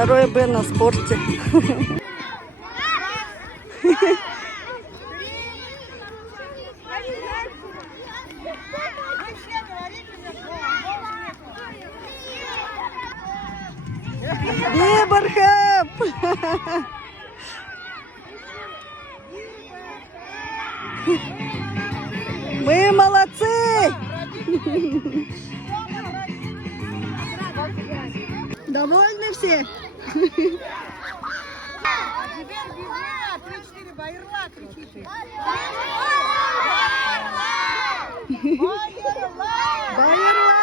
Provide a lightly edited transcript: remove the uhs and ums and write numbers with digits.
Второе Б на спорте. Виборхеп! Мы молодцы! Довольны все? Байерла!